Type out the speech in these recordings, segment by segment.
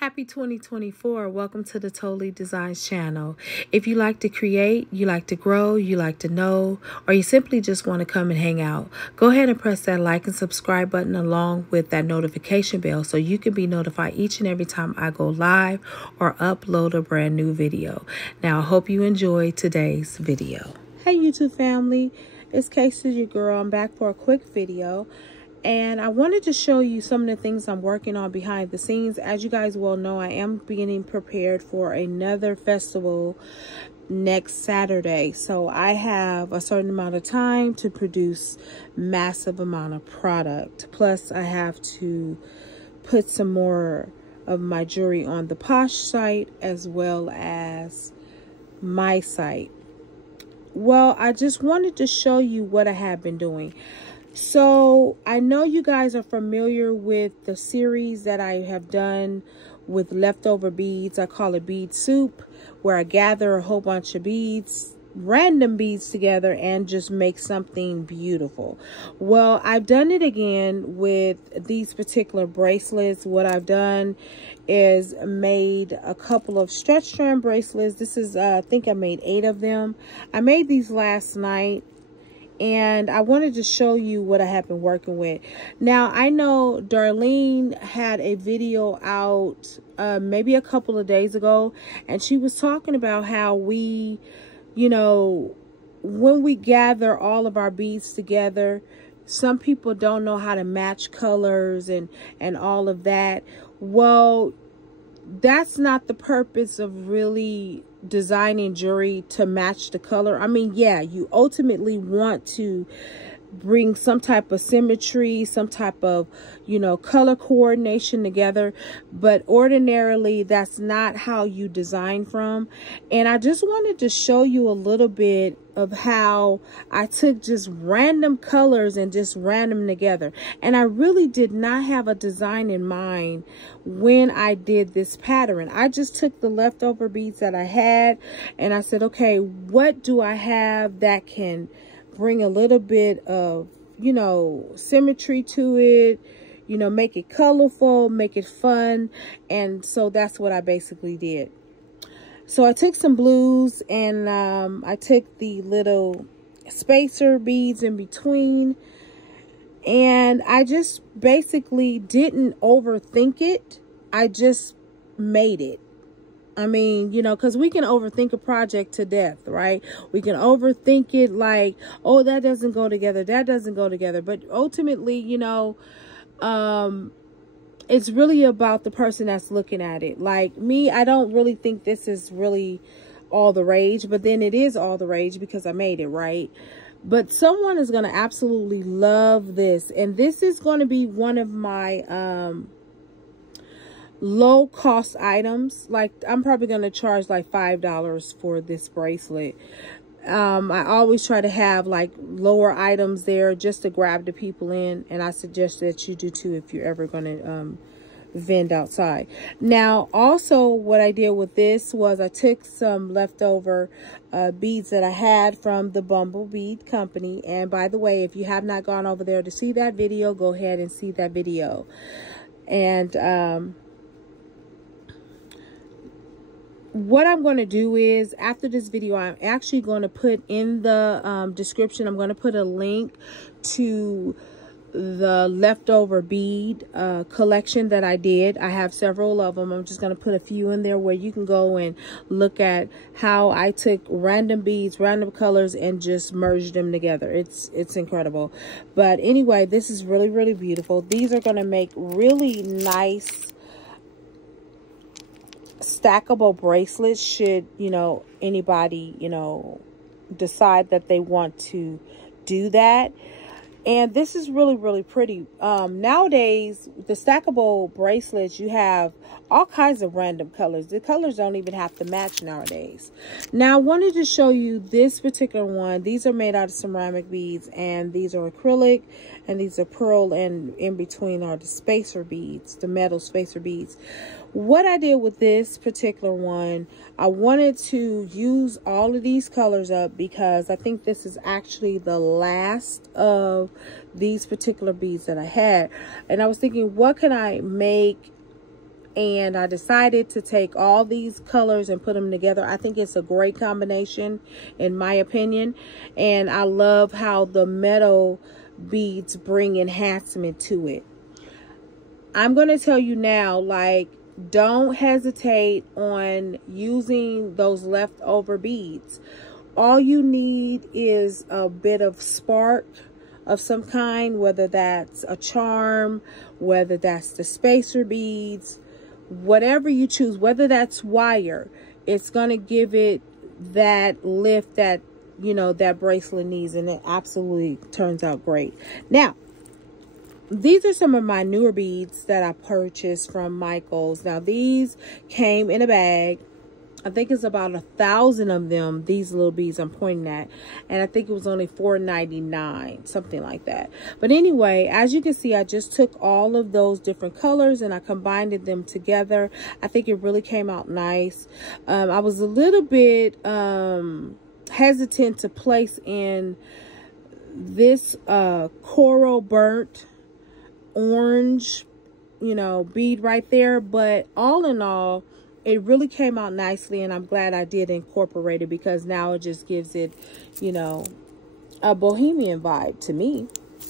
Happy 2024. Welcome to the Totally Designs channel. If you like to create, you like to grow, you like to know, or you simply just want to come and hang out, go ahead and press that like and subscribe button along with that notification bell so you can be notified each and every time I go live or upload a brand new video. Now, I hope you enjoy today's video. Hey YouTube family, it's Casey, your girl. I'm back for a quick video. And I wanted to show you some of the things I'm working on behind the scenes. As you guys well know, I am getting prepared for another festival next Saturday. So I have a certain amount of time to produce massive amount of product. Plus I have to put some more of my jewelry on the Posh site as well as my site. Well, I just wanted to show you what I have been doing. So I know you guys are familiar with the series that I have done with leftover beads. I call it bead soup, where I gather a whole bunch of beads, random beads together, and just make something beautiful. Well, I've done it again with these particular bracelets. What I've done is made a couple of stretch strand bracelets. This is I think I made 8 of them. I made these last night. And I wanted to show you what I have been working with. Now, I know Darlene had a video out maybe a couple of days ago. And she was talking about how we, you know, when we gather all of our beads together, some people don't know how to match colors and all of that. Well, that's not the purpose of really designing jewelry, to match the color. I mean, yeah, you ultimately want to bring some type of symmetry, some type of, you know, color coordination together, but ordinarily that's not how you design from. And I just wanted to show you a little bit of how I took just random colors and just ran them together. And I really did not have a design in mind when I did this pattern. I just took the leftover beads that I had and I said, okay, what do I have that can bring a little bit of, you know, symmetry to it, you know, make it colorful, make it fun. And so that's what I basically did. So I took some blues and I took the little spacer beads in between, and I just basically didn't overthink it. I just made it. I mean, you know, because we can overthink a project to death, right? We can overthink it like, oh, that doesn't go together. That doesn't go together. But ultimately, you know, it's really about the person that's looking at it. Like me, I don't really think this is really all the rage, but then it is all the rage because I made it, right? But someone is going to absolutely love this. And this is going to be one of my low cost items. Like I'm probably going to charge like $5 for this bracelet. I always try to have like lower items there just to grab the people in, and I suggest that you do too if you're ever going to vend outside. Now also what I did with this was I took some leftover beads that I had from the Bumble Bead Company, and by the way, if you have not gone over there to see that video, go ahead and see that video. And what I'm going to do is, after this video, I'm actually going to put in the description, I'm going to put a link to the leftover bead collection that I did. I have several of them. I'm just going to put a few in there where you can go and look at how I took random beads, random colors, and just merged them together. It's incredible. But anyway, this is really, really beautiful. These are going to make really nice stackable bracelets should, you know, anybody, you know, decide that they want to do that. And this is really, really pretty. Nowadays, the stackable bracelets, you have all kinds of random colors. The colors don't even have to match nowadays. Now, I wanted to show you this particular one. These are made out of ceramic beads, and these are acrylic, and these are pearl, and in between are the spacer beads, the metal spacer beads. What I did with this particular one, I wanted to use all of these colors up because I think this is actually the last of these particular beads that I had. And I was thinking, what can I make and I decided to take all these colors and put them together. I think it's a great combination in my opinion, and I love how the metal beads bring enhancement to it. I'm going to tell you now, like, don't hesitate on using those leftover beads. All you need is a bit of spark of some kind, whether that's a charm, whether that's the spacer beads, whatever you choose, whether that's wire. It's going to give it that lift that, you know, that bracelet needs, and it absolutely turns out great. Now, these are some of my newer beads that I purchased from Michael's. Now, these came in a bag. I think it's about 1,000 of them, these little beads I'm pointing at. And I think it was only $4.99, something like that. But anyway, as you can see, I just took all of those different colors and I combined them together. I think it really came out nice. I was a little bit hesitant to place in this coral burnt orange, you know, bead right there, but all in all, it really came out nicely, and I'm glad I did incorporate it, because now it just gives it, you know, a bohemian vibe to me.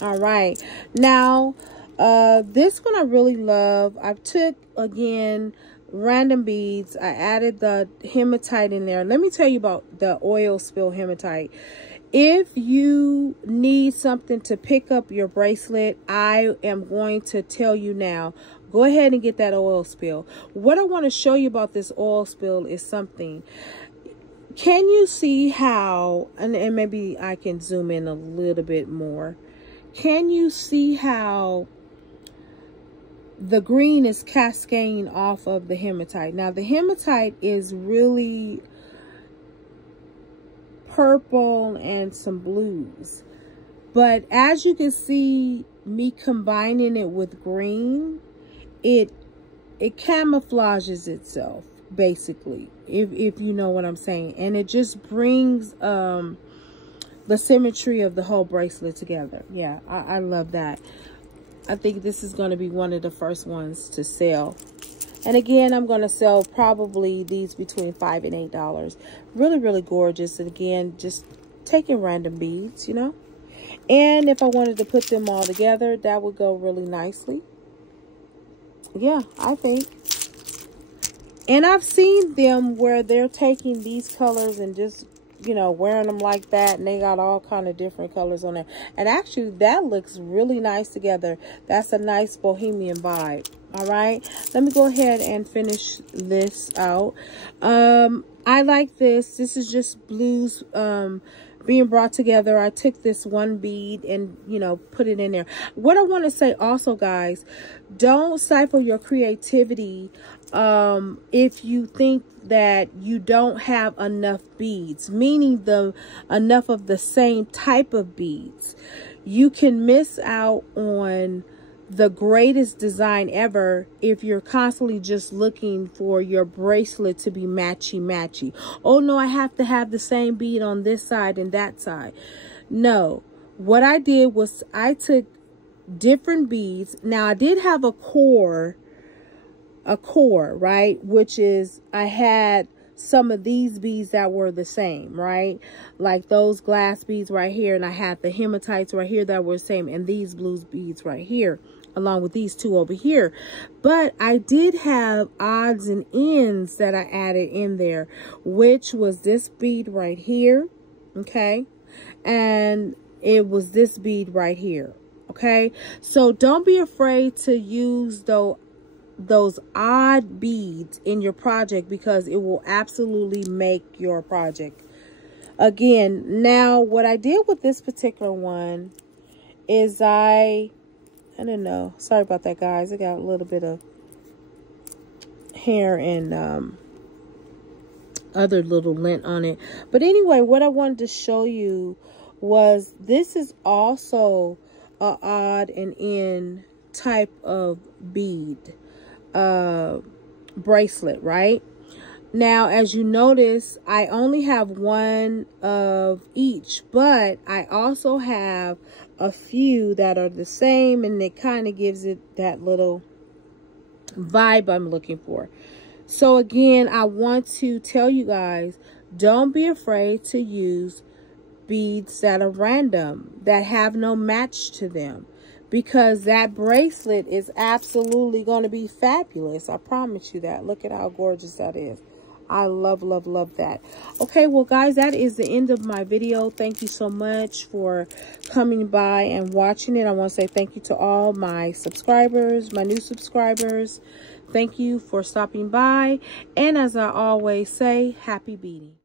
All right, now this one I really love. I took, again, random beads. I added the hematite in there. Let me tell you about the oil spill hematite. If you need something to pick up your bracelet, I am going to tell you now, go ahead and get that oil spill. What I want to show you about this oil spill is something. Can you see how, and maybe I can zoom in a little bit more. Can you see how the green is cascading off of the hematite? Now, the hematite is really purple and some blues, but as you can see me combining it with green, it camouflages itself, basically, if you know what I'm saying, and it just brings the symmetry of the whole bracelet together. Yeah, I love that. I think this is going to be one of the first ones to sell. And again, I'm going to sell probably these between $5 and $8. Really, really gorgeous. And again, just taking random beads, you know. And if I wanted to put them all together, that would go really nicely. Yeah, I think. And I've seen them where they're taking these colors and just, you know, wearing them like that, and they got all kind of different colors on there. And actually, that looks really nice together. That's a nice bohemian vibe. All right, let me go ahead and finish this out. I like this. This is just blues being brought together. I took this one bead and, you know, put it in there. What I want to say also, guys, don't stifle your creativity if you think that you don't have enough beads, meaning enough of the same type of beads. You can miss out on the greatest design ever if you're constantly just looking for your bracelet to be matchy. Oh no, I have to have the same bead on this side and that side. No, what I did was I took different beads. Now, I did have a core, right, which is I had some of these beads that were the same, right, like those glass beads right here, and I had the hematites right here that were the same, and these blue beads right here, along with these two over here. But I did have odds and ends that I added in there, which was this bead right here, okay, and it was this bead right here, okay. So don't be afraid to use those odd beads in your project, because it will absolutely make your project. Again, now what I did with this particular one is I don't know, sorry about that, guys. I got a little bit of hair and other little lint on it. But anyway, what I wanted to show you was this is also a odd and end type of bead bracelet, right? Now, as you notice, I only have one of each, but I also have a few that are the same, and it kind of gives it that little vibe I'm looking for. So again, I want to tell you guys, don't be afraid to use beads that are random, that have no match to them, because that bracelet is absolutely going to be fabulous. I promise you that. Look at how gorgeous that is. I love, love, love that. Okay, well, guys, that is the end of my video. Thank you so much for coming by and watching it. I want to say thank you to all my subscribers, my new subscribers. Thank you for stopping by. And as I always say, happy beading.